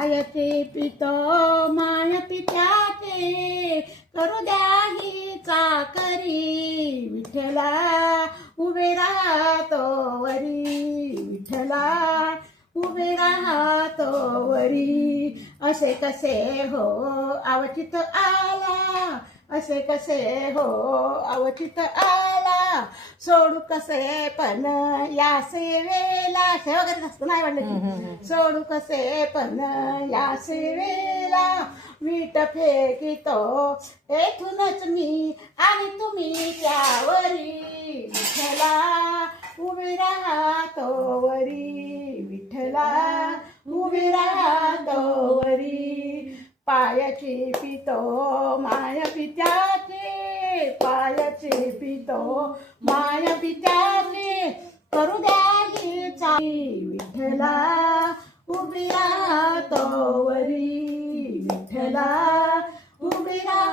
पायाचे पितो माय पित्याचे करू द्या ही चाकरी विठ्ठला उभे राहतो वरी विठ्ठला उभे राहतो वरी असे कसे हो अवचित आला असे कसे हो अवचित आला सोडू कसे पण या सेवेला सेवा करीत असतो नाही वाटलं सोडू कसे पण या सेवेला वीट फेकितो येथूनच मी आणि तुम्ही त्यावरी विठ्ठला उभी राहतो वरी विठ्ठला उभी राहतो वरी पायाची पितो माय पित्याचे पायाची पितो माय पित्याचे करू द्या ही चाली विठ्ठला उभी राहतो वरी विठ्ठला उभी राहतो